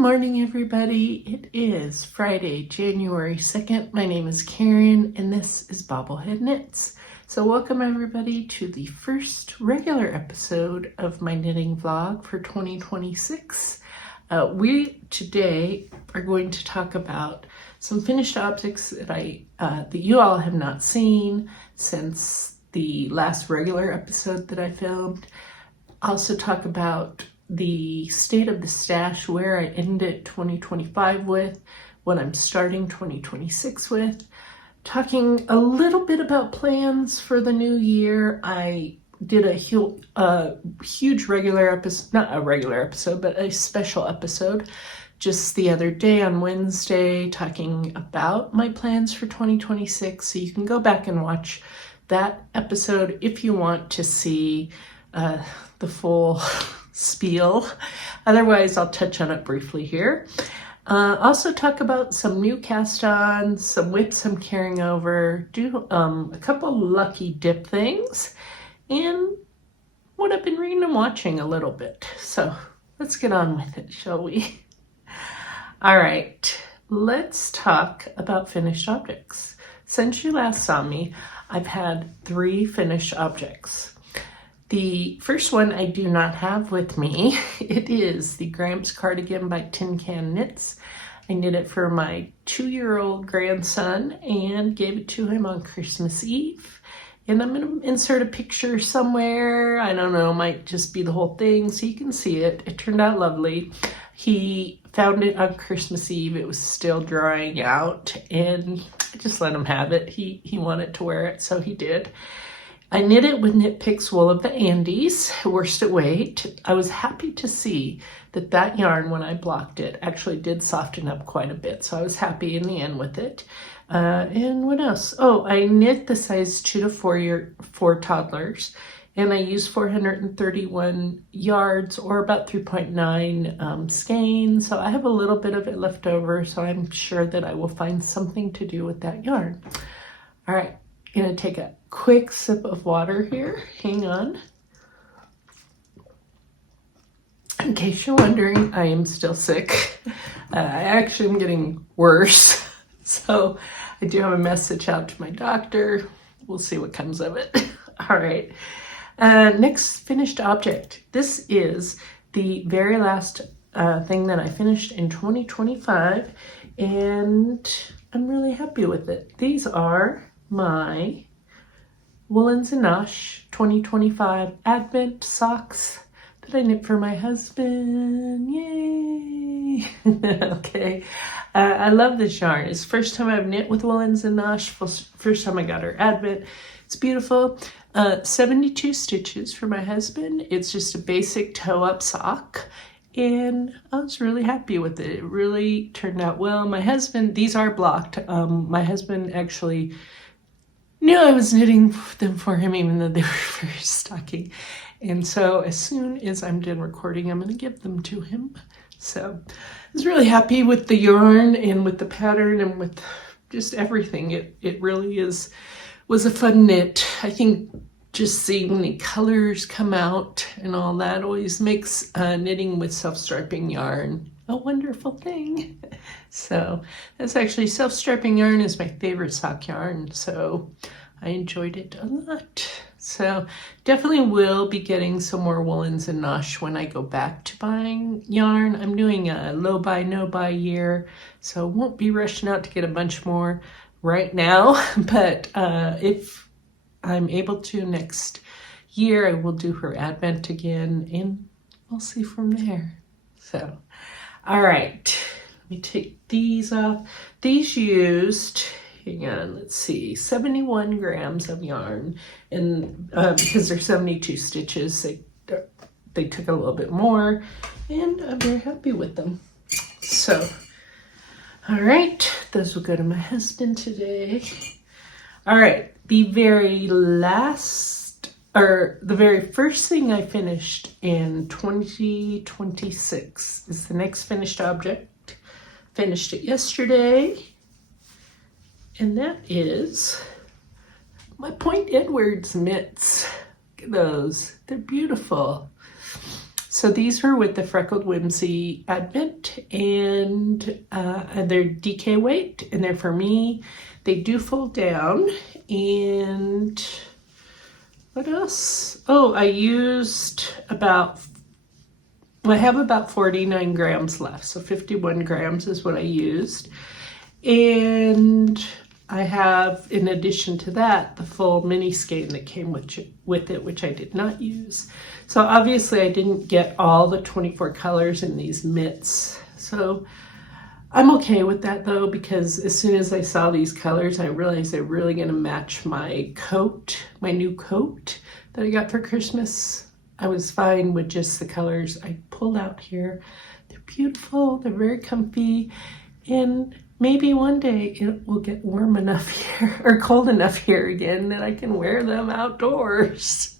morning, everybody. It is Friday, January 2nd. My name is Karen, and this is BobbleHeadKnits. So welcome, everybody, to the first regular episode of my knitting vlog for 2026. We today are going to talk about some finished objects that you all have not seen since the last regular episode that I filmed. Also talk about the state of the stash, where I ended 2025 with, what I'm starting 2026 with, talking a little bit about plans for the new year. I did a huge regular episode, not a regular episode, but a special episode just the other day on Wednesday, talking about my plans for 2026. So you can go back and watch that episode if you want to see the full spiel. Otherwise, I'll touch on it briefly here. Also talk about some new cast-ons, some whips I'm carrying over, do a couple lucky dip things, and what I've been reading and watching a little bit. So let's get on with it, shall we? All right, let's talk about finished objects. Since you last saw me, I've had 3 finished objects. The first one I do not have with me. It is the Gramps cardigan by Tin Can Knits. I knit it for my 2-year-old grandson and gave it to him on Christmas Eve. And I'm going to insert a picture somewhere. I don't know, might just be the whole thing so you can see it. It turned out lovely. He found it on Christmas Eve. It was still drying out and I just let him have it. He wanted to wear it, so he did. I knit it with Knit Picks Wool of the Andes, worsted weight. I was happy to see that yarn, when I blocked it, actually did soften up quite a bit. So I was happy in the end with it. And what else? Oh, I knit the size 2 to 4 toddlers. And I used 431 yards, or about 3.9 skein. So I have a little bit of it left over. So I'm sure that I will find something to do with that yarn. All right. I'm going to take a quick sip of water here. Hang on. In case you're wondering, I am still sick. I actually am getting worse. So I do have a message out to my doctor. We'll see what comes of it. All right. Next finished object. This is the very last thing that I finished in 2025. And I'm really happy with it. These are my Woolens and Nosh 2025 Advent socks that I knit for my husband. Yay! Okay. I love this yarn. It's the first time I've knit with Woolens and Nosh. First time I got her Advent. It's beautiful. 72 stitches for my husband. It's just a basic toe-up sock. And I was really happy with it. It really turned out well. My husband, these are blocked. My husband actually knew I was knitting them for him, even though they were very stocking. And so as soon as I'm done recording, I'm going to give them to him. So I was really happy with the yarn and with the pattern and with just everything. It really was a fun knit. I think just seeing the colors come out and all that always makes knitting with self-striping yarn a wonderful thing. So that's actually, self-striping yarn is my favorite sock yarn, so I enjoyed it a lot. So definitely will be getting some more Woolens and Nosh when I go back to buying yarn. I'm doing a low buy, no buy year, so won't be rushing out to get a bunch more right now. But if I'm able to next year, I will do her Advent again, and we'll see from there. So, all right, let me take these off. These used, hang on, let's see, 71 grams of yarn, and because they're 72 stitches, they took a little bit more, and I'm very happy with them. So, all right, those will go to my husband today. All right, the very first thing I finished in 2026 is the next finished object. Finished it yesterday, and that is my Point Edwards mitts. Look at those, they're beautiful. So these were with the Freckled Whimsy Advent, and they're DK weight, and they're for me. They do fold down. And what else? Oh, I have about 49 grams left, so 51 grams is what I used. And I have, in addition to that, the full mini skein that came with it, which I did not use. So obviously I didn't get all the 24 colors in these mitts. So I'm okay with that though, because as soon as I saw these colors, I realized they're really gonna match my coat, my new coat that I got for Christmas. I was fine with just the colors I pulled out here. They're beautiful, they're very comfy, and maybe one day it will get warm enough here, or cold enough here again, that I can wear them outdoors.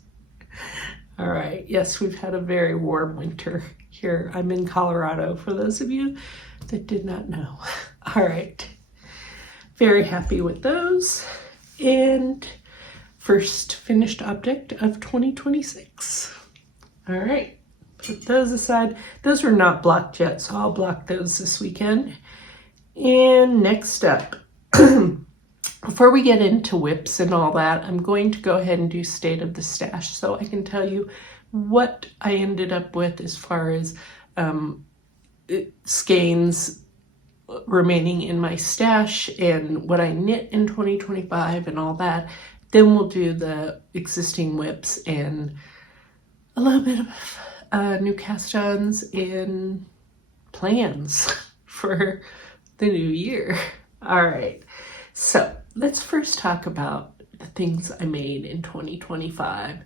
All right, yes, we've had a very warm winter here. I'm in Colorado, for those of you that did not know. All right, very happy with those. And first finished object of 2026. All right, put those aside. Those were not blocked yet, so I'll block those this weekend. And next up, before we get into whips and all that, I'm going to go ahead and do state of the stash so I can tell you what I ended up with as far as skeins remaining in my stash and what I knit in 2025 and all that. Then we'll do the existing whips and a little bit of new cast-ons and plans for the new year. All right, so let's first talk about the things I made in 2025.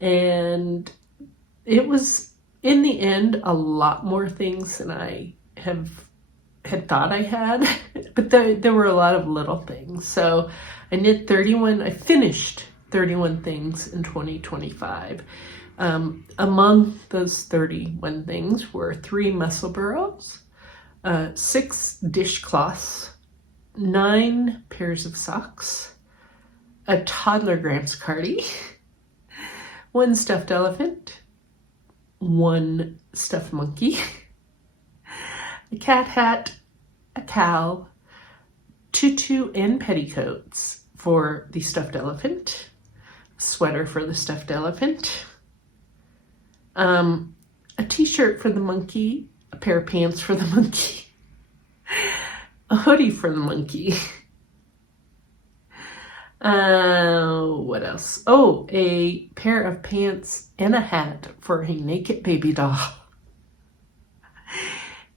And it was, in the end, a lot more things than I had thought I had, but there were a lot of little things. So I finished 31 things in 2025. Among those 31 things were 3 muscle burrows, 6 dishcloths, 9 pairs of socks, a toddler Gramps cardi, 1 stuffed elephant, 1 stuffed monkey, a cat hat, a cowl, tutu and petticoats for the stuffed elephant, a sweater for the stuffed elephant, a t-shirt for the monkey, a pair of pants for the monkey, a hoodie for the monkey. What else? Oh, a pair of pants and a hat for a naked baby doll.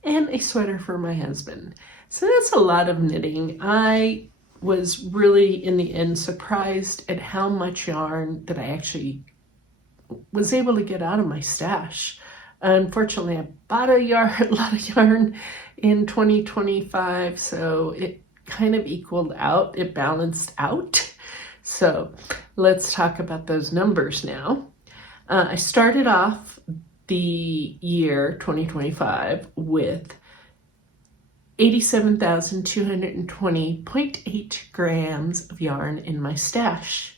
And a sweater for my husband. So that's a lot of knitting. I was really, in the end, surprised at how much yarn that I actually was able to get out of my stash. Unfortunately, I bought a lot of yarn in 2025, so it kind of equaled out. It balanced out. So let's talk about those numbers now. I started off the year 2025 with 87,220.8 grams of yarn in my stash.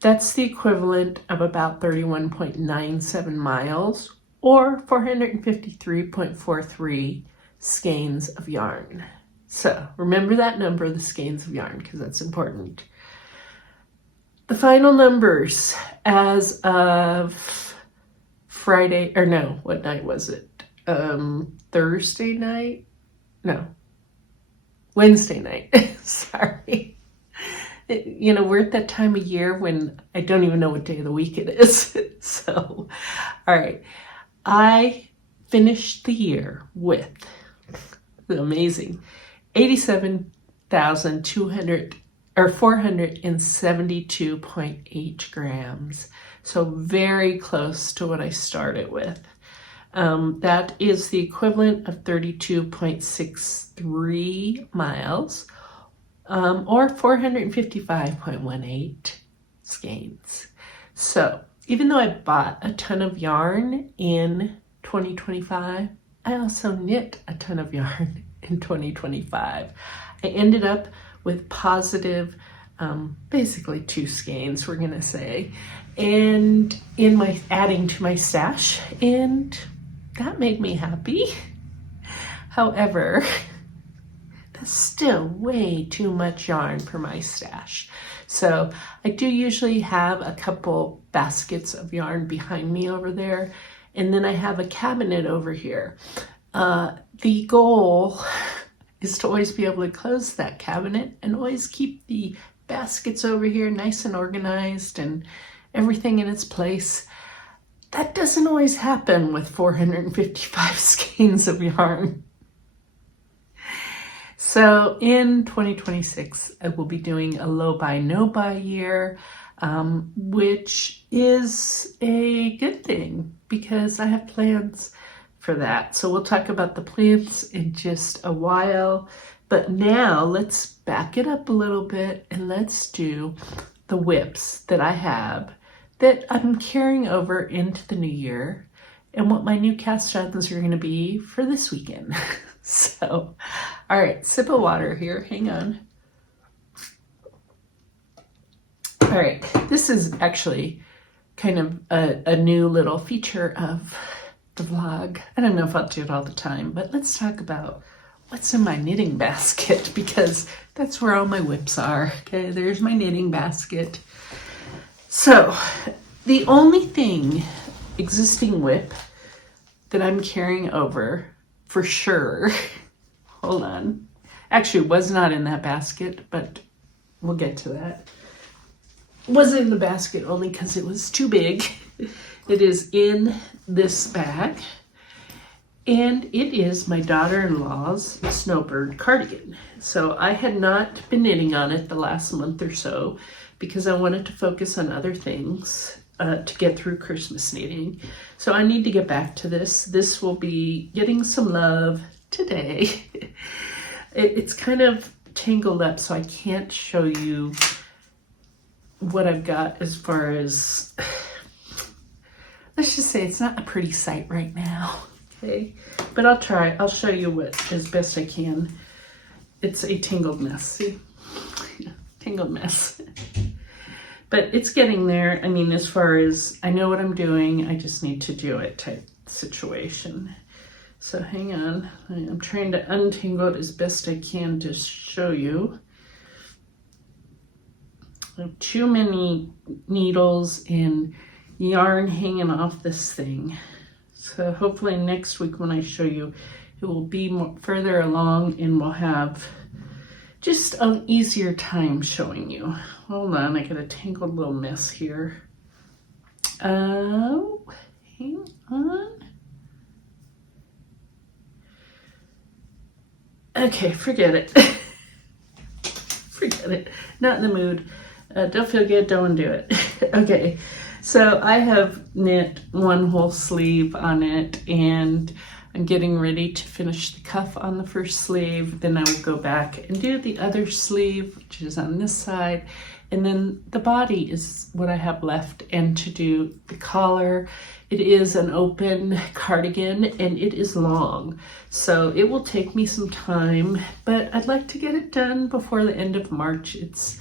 That's the equivalent of about 31.97 miles or 453.43 skeins of yarn. So remember that number, the skeins of yarn, because that's important. The final numbers as of Friday, or no, what night was it? Thursday night? No, Wednesday night. Sorry. We're at that time of year when I don't even know what day of the week it is. So, all right. I finished the year with the amazing 472.8 grams. So very close to what I started with. That is the equivalent of 32.63 miles, or 455.18 skeins. So even though I bought a ton of yarn in 2025, I also knit a ton of yarn in 2025. I ended up with positive, basically 2 skeins, we're gonna say. and in my adding to my stash, and that made me happy. However, that's still way too much yarn for my stash. So I do usually have a couple baskets of yarn behind me over there, and then I have a cabinet over here. The goal is to always be able to close that cabinet and always keep the baskets over here nice and organized and everything in its place. That doesn't always happen with 455 skeins of yarn. So in 2026, I will be doing a low buy, no buy year, which is a good thing because I have plans for that. So we'll talk about the plans in just a while. But now let's back it up a little bit and let's do the whips that I have that I'm carrying over into the new year and what my new cast-ons are going to be for this weekend. So, all right, sip of water here. Hang on. All right, this is actually kind of a new little feature of the vlog. I don't know if I'll do it all the time, but let's talk about what's in my knitting basket because that's where all my whips are. Okay, there's my knitting basket. So the only thing existing whip that I'm carrying over for sure, hold on, actually was not in that basket, but we'll get to that. Wasn't in the basket only because it was too big. It is in this bag, and it is my daughter-in-law's snowbird cardigan. So I had not been knitting on it the last month or so because I wanted to focus on other things to get through Christmas knitting. So I need to get back to this. This will be getting some love today. It's kind of tangled up, so I can't show you what I've got as far as, let's just say it's not a pretty sight right now, okay? But I'll try. I'll show you what as best I can. It's a tangled mess, see? Tangled mess. But it's getting there. I mean, as far as I know what I'm doing, I just need to do it type situation. So hang on. I'm trying to untangle it as best I can to show you. I have too many needles and yarn hanging off this thing. So hopefully next week when I show you, it will be further along and we'll have just an easier time showing you. Hold on, I got a tangled little mess here. Oh, hang on. Okay, forget it. Forget it. Not in the mood. Don't feel good, don't want to do it. Okay, so I have knit one whole sleeve on it and I'm getting ready to finish the cuff on the first sleeve. Then I will go back and do the other sleeve, which is on this side. And then the body is what I have left, and to do the collar. It is an open cardigan and it is long. So it will take me some time, but I'd like to get it done before the end of March. It's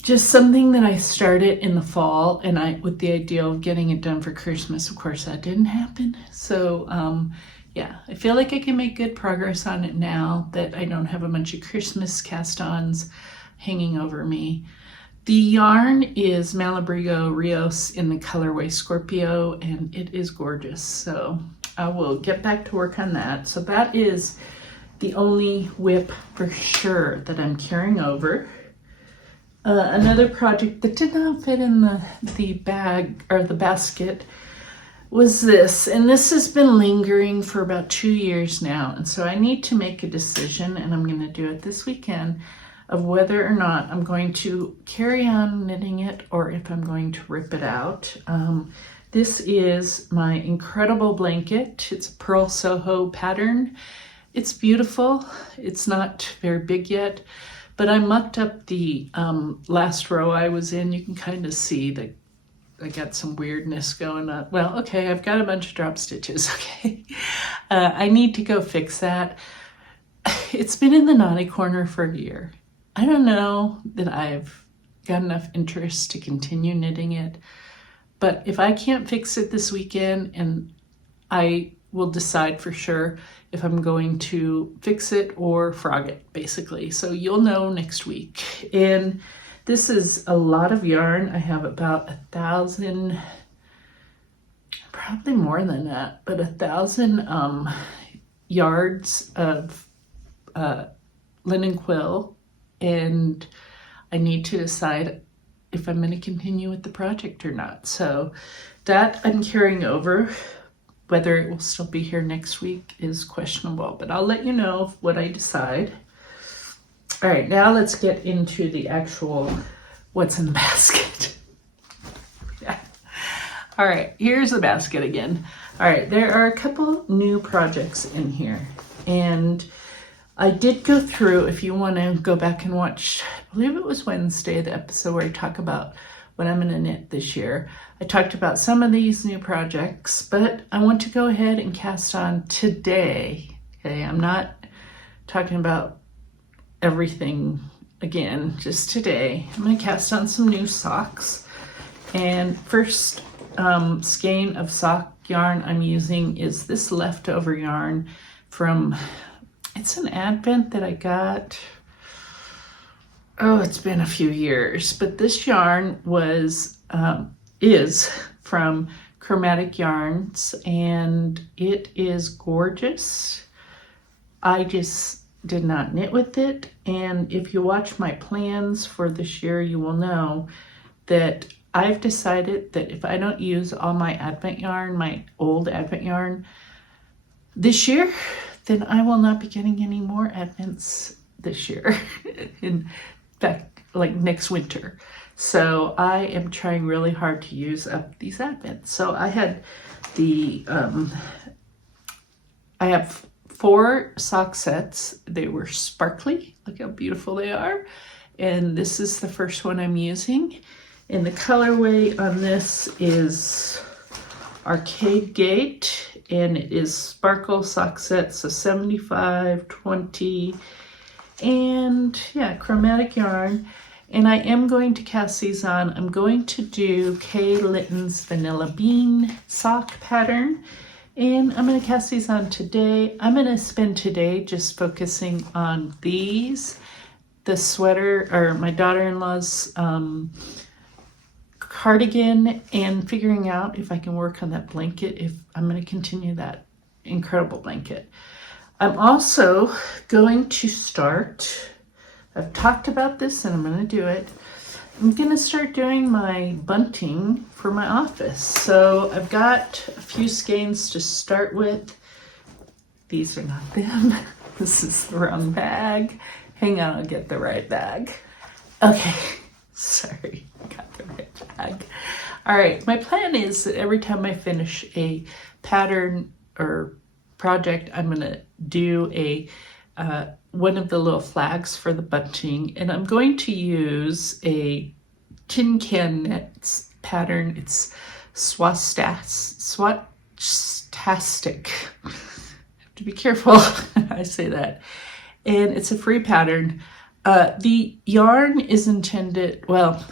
just something that I started in the fall, and with the idea of getting it done for Christmas. Of course, that didn't happen. So yeah, I feel like I can make good progress on it now that I don't have a bunch of Christmas cast-ons hanging over me. The yarn is Malabrigo Rios in the colorway Scorpio, and it is gorgeous. So I will get back to work on that. So that is the only whip for sure that I'm carrying over. Another project that did not fit in the bag or the basket was this, and this has been lingering for about 2 years now, and so I need to make a decision, and I'm going to do it this weekend, of whether or not I'm going to carry on knitting it or if I'm going to rip it out. This is my incredible blanket. It's a Pearl Soho pattern. It's beautiful. It's not very big yet, but I mucked up the last row I was in. You can kind of see that I got some weirdness going on. Well, okay, I've got a bunch of drop stitches, okay. I need to go fix that. It's been in the naughty corner for a year. I don't know that I've got enough interest to continue knitting it. But if I can't fix it this weekend, and I will decide for sure if I'm going to fix it or frog it, basically. So you'll know next week. And this is a lot of yarn. I have about 1,000, probably more than that, but 1,000 yards of linen quill, and I need to decide if I'm going to continue with the project or not. So that I'm carrying over. Whether it will still be here next week is questionable, but I'll let you know what I decide. All right, now let's get into the actual what's in the basket. Yeah. All right, here's the basket again. All right, there are a couple new projects in here, and I did go through, if you want to go back and watch, I believe it was Wednesday, the episode where I talk about what I'm going to knit this year. I talked about some of these new projects, but I want to go ahead and cast on today. Okay, I'm not talking about everything again, just today. I'm going to cast on some new socks. And first skein of sock yarn I'm using is this leftover yarn from, it's an Advent that I got, oh, it's been a few years, but this yarn is from Chromatic Yarns, and it is gorgeous. I just did not knit with it, and if you watch my plans for this year, you will know that I've decided that if I don't use all my Advent yarn, my old Advent yarn this year, then I will not be getting any more Advents this year. In fact, like next winter. So I am trying really hard to use up these Advents. So I had I have 4 sock sets. They were sparkly. Look how beautiful they are. And this is the first one I'm using. And the colorway on this is Arcade Gate, and it is sparkle sock set, so 75, 20, and yeah, chromatic yarn. And I am going to cast these on. I'm going to do Kay Litton's Vanilla Bean sock pattern, and I'm going to cast these on today. I'm going to spend today just focusing on these, the sweater, or my daughter-in-law's cardigan, and figuring out if I can work on that blanket, if I'm going to continue that incredible blanket. I'm also going to start, I've talked about this and I'm going to do it, I'm going to start doing my bunting for my office. So I've got a few skeins to start with. These are not them. This is the wrong bag. Hang on, I'll get the right bag. Okay, sorry, got the right bag. All right, my plan is that every time I finish a pattern or project, I'm gonna do a one of the little flags for the bunting, and I'm going to use a Tin Can Knits pattern. It's swastastic. I have to be careful I say that. And it's a free pattern. The yarn is intended, well,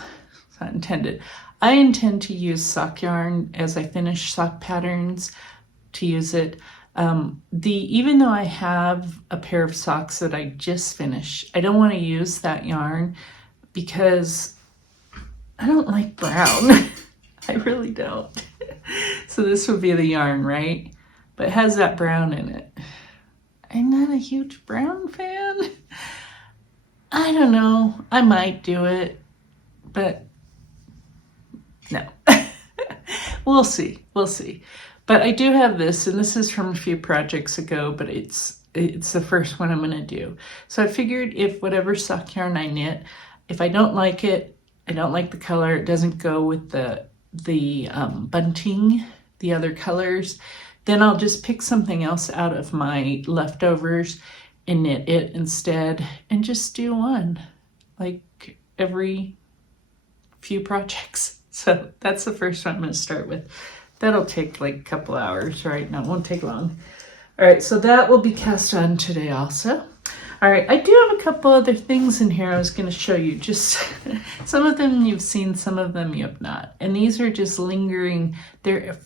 it's not intended. I intend to use sock yarn as I finish sock patterns to use it. Even though I have a pair of socks that I just finished, I don't want to use that yarn because I don't like brown. I really don't. So this would be the yarn, right? But it has that brown in it. I'm not a huge brown fan. I don't know. I might do it, but no. We'll see. We'll see. But I do have this, and this is from a few projects ago, but it's the first one I'm going to do. So I figured if whatever sock yarn I knit, if I don't like it, I don't like the color, it doesn't go with the bunting, the other colors, then I'll just pick something else out of my leftovers and knit it instead, and just do one, like every few projects. So that's the first one I'm going to start with. That'll take like a couple hours, right? No, it won't take long. All right, so that will be cast on today also. All right, I do have a a couple other things in here I was going to show you. Just some of them you've seen, some of them you have not. And these are just lingering. They're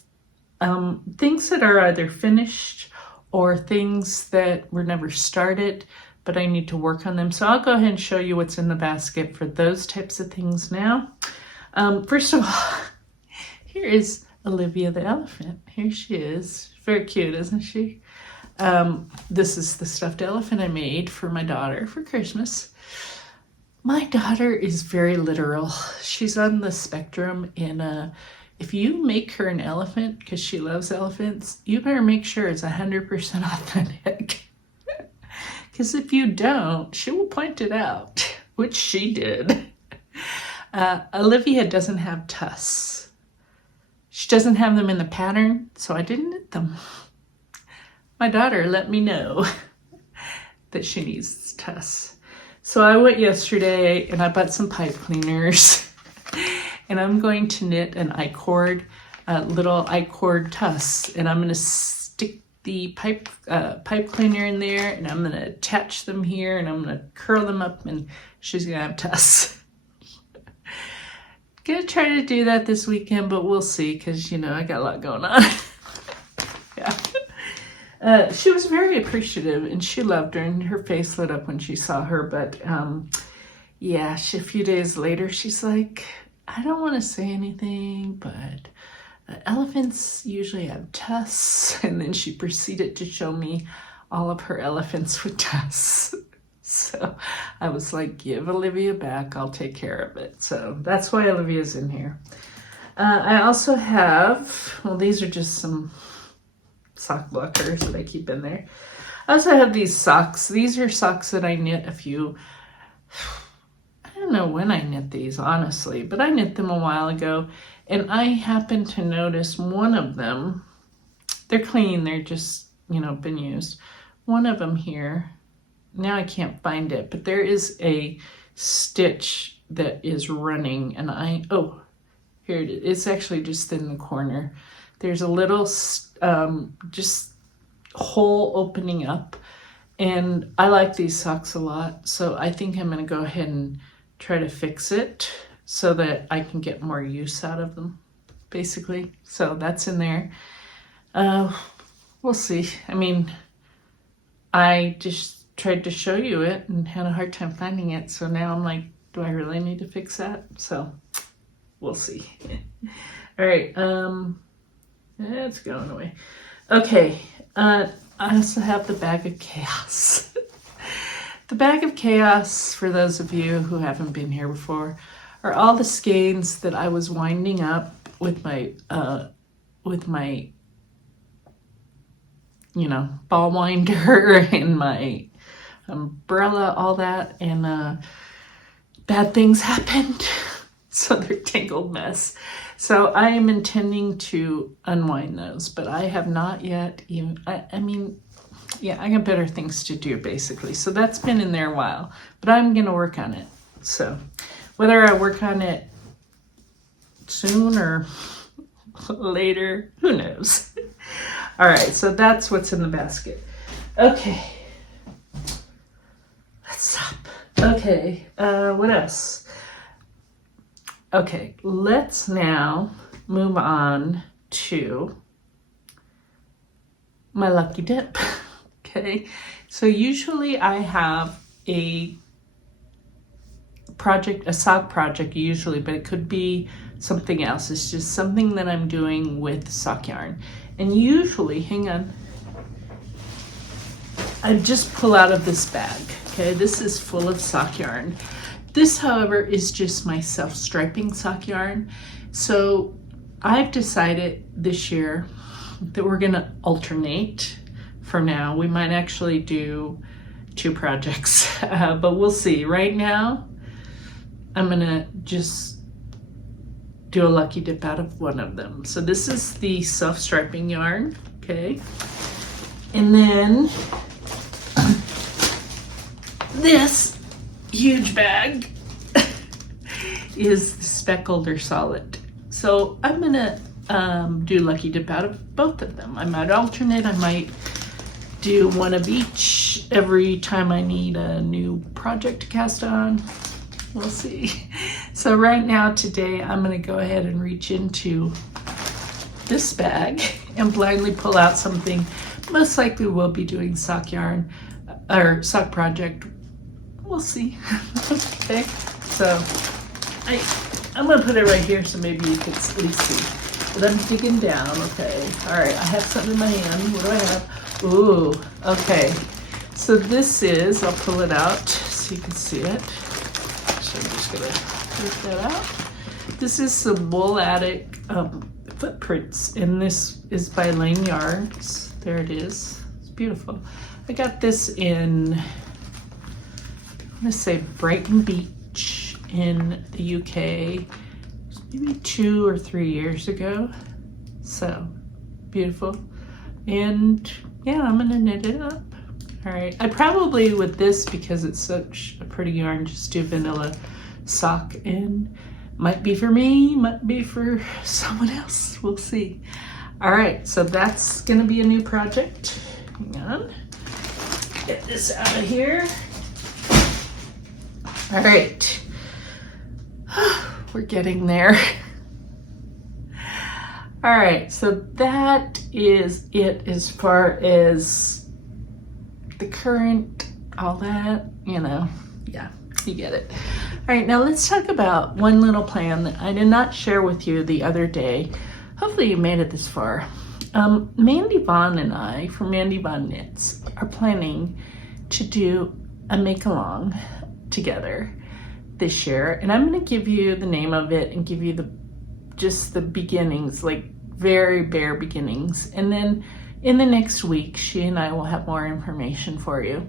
things that are either finished or things that were never started, but I need to work on them. So I'll go ahead and show you what's in the basket for those types of things now. First of all, here is Olivia the elephant. Here she is. Very cute, isn't she? This is the stuffed elephant I made for my daughter for Christmas. My daughter is very literal. She's on the spectrum, and if you make her an elephant, because she loves elephants, you better make sure it's 100% authentic. Because if you don't, she will point it out, which she did. Olivia doesn't have tusks. She doesn't have them in the pattern, so I didn't knit them. My daughter let me know that she needs tusks. So I went yesterday and I bought some pipe cleaners, and I'm going to knit an I-cord, little I-cord tusks, and I'm going to stick the pipe cleaner in there, and I'm going to attach them here, and I'm going to curl them up, and she's going to have tusks. Gonna try to do that this weekend, but we'll see, because, you know, I got a lot going on. Yeah. She was very appreciative, and she loved her, and her face lit up when she saw her. But yeah, a few days later, she's like, I don't want to say anything, but elephants usually have tusks. And then she proceeded to show me all of her elephants with tusks. So I was like, give Olivia back, I'll take care of it. So that's why Olivia's in here. I also have, well, these are just some sock blockers that I keep in there. I also have these socks. These are socks that I knit I don't know when I knit these, honestly, but I knit them a while ago, and I happened to notice one of them, they're clean, they're just, you know, been used. One of them here, now I can't find it, but there is a stitch that is running, and oh, here it is. It's actually just in the corner. There's a little just hole opening up, and I like these socks a lot, so I think I'm going to go ahead and try to fix it so that I can get more use out of them, basically. So that's in there. We'll see. I mean, I just tried to show you it and had a hard time finding it, so now I'm like, do I really need to fix that? So we'll see. All right, it's going away. Okay, I also have the bag of chaos. The bag of chaos, for those of you who haven't been here before, are all the skeins that I was winding up with my you know, ball winder and my umbrella, all that, and bad things happened, so they're a tangled mess. So I am intending to unwind those, but I have not yet even, I mean, yeah, I got better things to do, basically. So that's been in there a while, but I'm going to work on it. So whether I work on it soon or later, who knows? All right, so that's what's in the basket. Okay. Let's stop. Okay, what else? Okay, let's now move on to my lucky dip. Okay, so usually I have a project, a sock project usually, but it could be something else. It's just something that I'm doing with sock yarn. And usually, hang on, I just pull out of this bag. Okay, this is full of sock yarn. This, however, is just my self-striping sock yarn. So I've decided this year that we're gonna alternate for now. We might actually do 2 projects, but we'll see. Right now, I'm gonna just do a lucky dip out of one of them. So this is the self-striping yarn, okay? And then this huge bag is the speckled or solid. So I'm gonna do lucky dip out of both of them. I might alternate, I might do one of each every time I need a new project to cast on. We'll see. So right now, today, I'm going to go ahead and reach into this bag and blindly pull out something. Most likely we'll be doing sock yarn or sock project. We'll see. Okay, so I'm going to put it right here so maybe you can at least see. But I'm digging down. Okay, all right, I have something in my hand. What do I have? Ooh, okay. So this is, I'll pull it out so you can see it. So I'm just gonna take that out. This is some Wool Attic footprints, and this is by Lane Yarns. There it is. It's beautiful. I got this in, I'm gonna say Brighton Beach in the UK, maybe 2 or 3 years ago. So beautiful. And yeah, I'm gonna knit it up. All right, I probably with this, because it's such a pretty yarn, just do vanilla sock, and might be for me, might be for someone else, we'll see. All right, so that's gonna be a new project. Hang on, get this out of here. All right, we're getting there. All right, so that is it as far as the current, all that, you know, yeah, you get it. All right, now let's talk about one little plan that I did not share with you the other day. Hopefully you made it this far. Mandy Vaughn and I, from Mandy Vaughn Knits, are planning to do a make-along together this year. And I'm gonna give you the name of it and give you just the beginnings, like very bare beginnings. And then in the next week, she and I will have more information for you.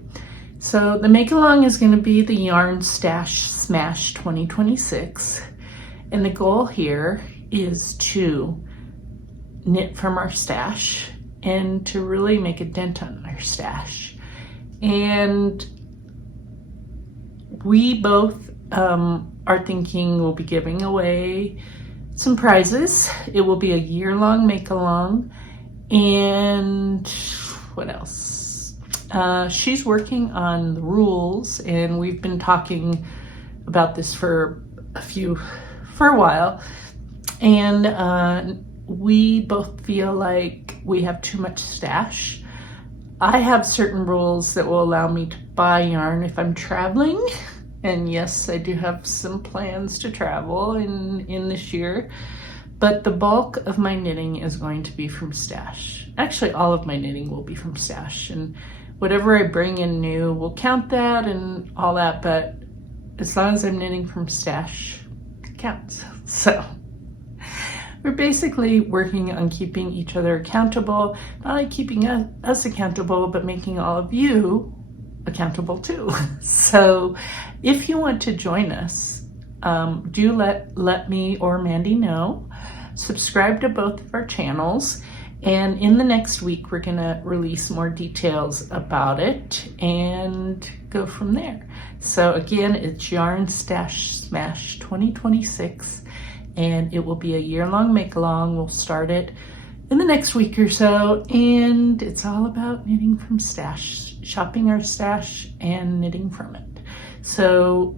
So the make-along is going to be the Yarn Stash Smash 2026. And the goal here is to knit from our stash and to really make a dent on our stash. And we both are thinking we'll be giving away some prizes. It will be a year-long make-along. And what else? She's working on the rules, and we've been talking about this for a while. And we both feel like we have too much stash. I have certain rules that will allow me to buy yarn if I'm traveling. And yes, I do have some plans to travel in this year. But the bulk of my knitting is going to be from stash. Actually, all of my knitting will be from stash. And whatever I bring in new, we'll count that and all that. But as long as I'm knitting from stash, it counts. So we're basically working on keeping each other accountable. Not only keeping us accountable, but making all of you accountable too. So if you want to join us, do let me or Mandy know. Subscribe to both of our channels, and in the next week we're gonna release more details about it and go from there. So again, it's Yarn Stash Smash 2026, and it will be a year-long make-along. We'll start it in the next week or so, and it's all about knitting from stash, shopping our stash and knitting from it. So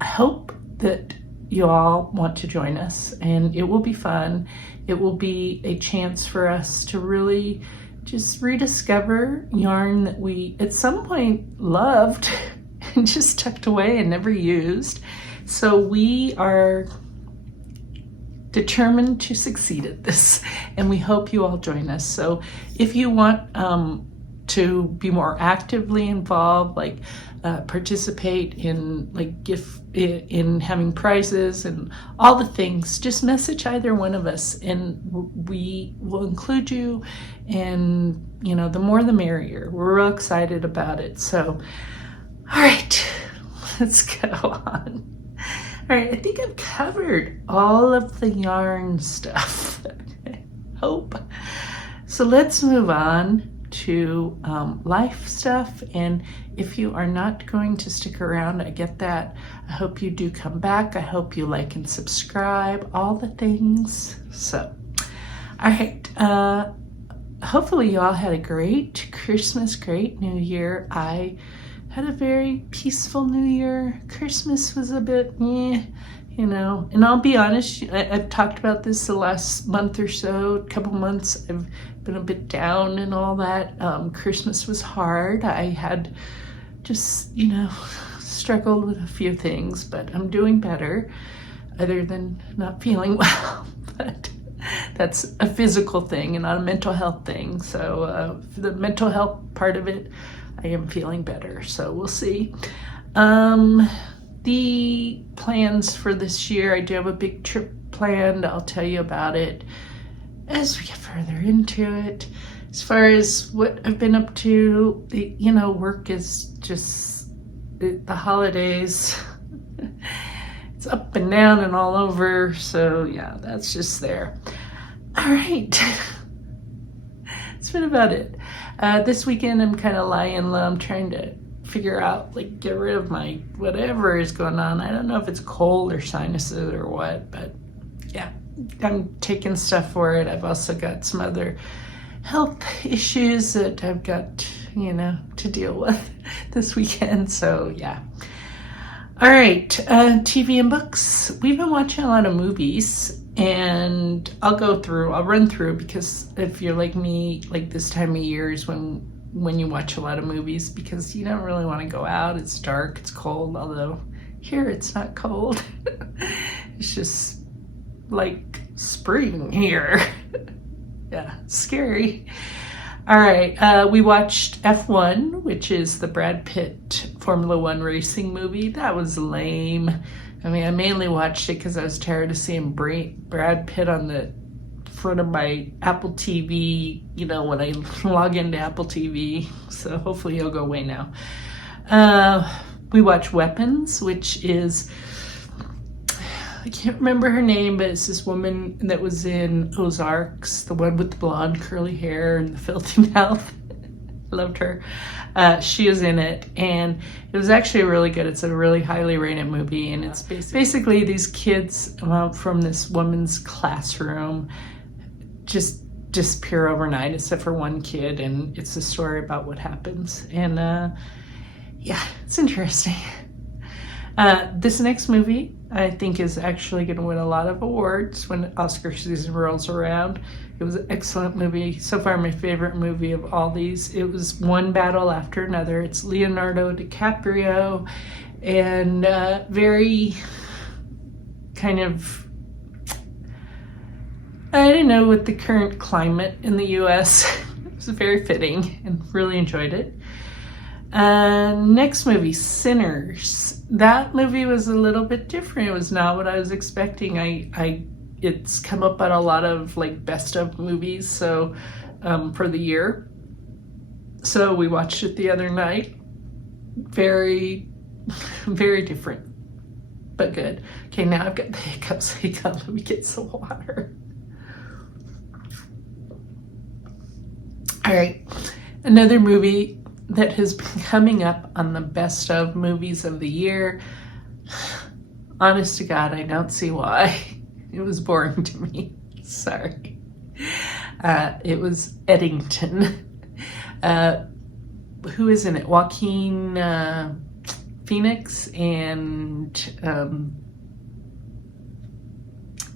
I hope that you all want to join us, and it will be fun. It will be a chance for us to really just rediscover yarn that we at some point loved and just tucked away and never used. So we are determined to succeed at this, and we hope you all join us. So if you want to be more actively involved, like participate in in having prizes and all the things, just message either one of us and we will include you. And you know, the more the merrier. We're real excited about it. So all right, let's go on. All right, I think I've covered all of the yarn stuff. I hope. So let's move on to life stuff. And if you are not going to stick around, I get that. I hope you do come back. I hope you like and subscribe, all the things. So, all right. hopefully you all had a great Christmas, great New Year. I had a very peaceful New Year. Christmas was a bit, and I'll be honest, I've talked about this the last month or so, couple months. I've been a bit down and all that. Christmas was hard. I had just, struggled with a few things, but I'm doing better, other than not feeling well. But that's a physical thing and not a mental health thing. So for the mental health part of it, I am feeling better. So we'll see. The plans for this year, I do have a big trip planned. I'll tell you about it as we get further into it. As far as what I've been up to, work is just the holidays. It's up and down and all over. So yeah, that's just there. All right. That's been about it. This weekend I'm kind of lying low. I'm trying to figure out, get rid of my whatever is going on. I don't know if it's cold or sinuses or what, but yeah, I'm taking stuff for it. I've also got some other health issues that I've got, to deal with this weekend. So yeah. All right, TV and books. We've been watching a lot of movies, and I'll run through, because if you're like me, this time of year is when you watch a lot of movies, because you don't really want to go out. It's dark, it's cold, although here it's not cold. It's just like spring here. Yeah, scary. All right, we watched F1, which is the Brad Pitt Formula One racing movie. That was lame. I mean, I mainly watched it because I was tired of seeing Brad Pitt on the front of my Apple TV, when I log into Apple TV. So hopefully he'll go away now. We watched Weapons, which is, I can't remember her name, but it's this woman that was in Ozarks, the one with the blonde curly hair and the filthy mouth. Loved her. She is in it, and it was actually really good. It's a really highly rated movie, and it's basically these kids from this woman's classroom just disappear overnight, except for one kid, and it's a story about what happens. And yeah, it's interesting. This next movie, I think, is actually going to win a lot of awards when Oscar season rolls around. It was an excellent movie. So far, my favorite movie of all these. It was one battle after another. It's Leonardo DiCaprio, and very kind of, I don't know, with the current climate in the U.S., it was very fitting, and really enjoyed it. Next movie, Sinners. That movie was a little bit different. It was not what I was expecting. It's come up on a lot of best of movies, so for the year. So we watched it the other night. Very, very different, but good. Okay, now I've got the hiccups. Hang on, let me get some water. All right, another movie that has been coming up on the best of movies of the year. Honest to God, I don't see why. It was boring to me. Sorry. It was Eddington. Who is in it? Joaquin Phoenix and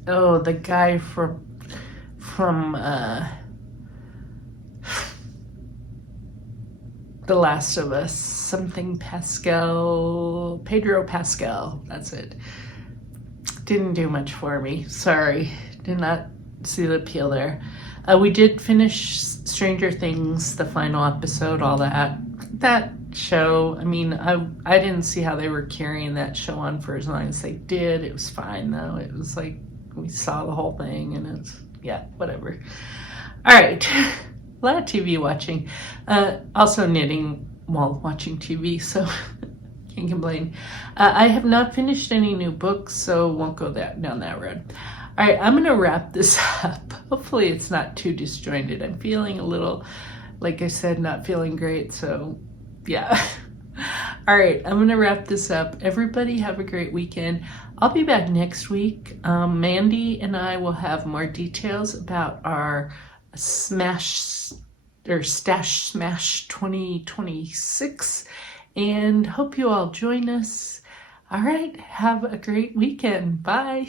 the guy from The Last of Us, Pedro Pascal, that's it. Didn't do much for me, sorry, did not see the appeal there. We did finish Stranger Things, the final episode, all that show. I mean, I didn't see how they were carrying that show on for as long as they did. It was fine though. It was we saw the whole thing, and it's, yeah, whatever. All right. A lot of TV watching. Also knitting while watching TV, so can't complain. I have not finished any new books, so won't go down that road. All right, I'm going to wrap this up. Hopefully it's not too disjointed. I'm feeling a little, like I said, not feeling great, so yeah. All right, I'm going to wrap this up. Everybody have a great weekend. I'll be back next week. Mandy and I will have more details about our Stash Smash 2026, and hope you all join us. All right, have a great weekend. Bye.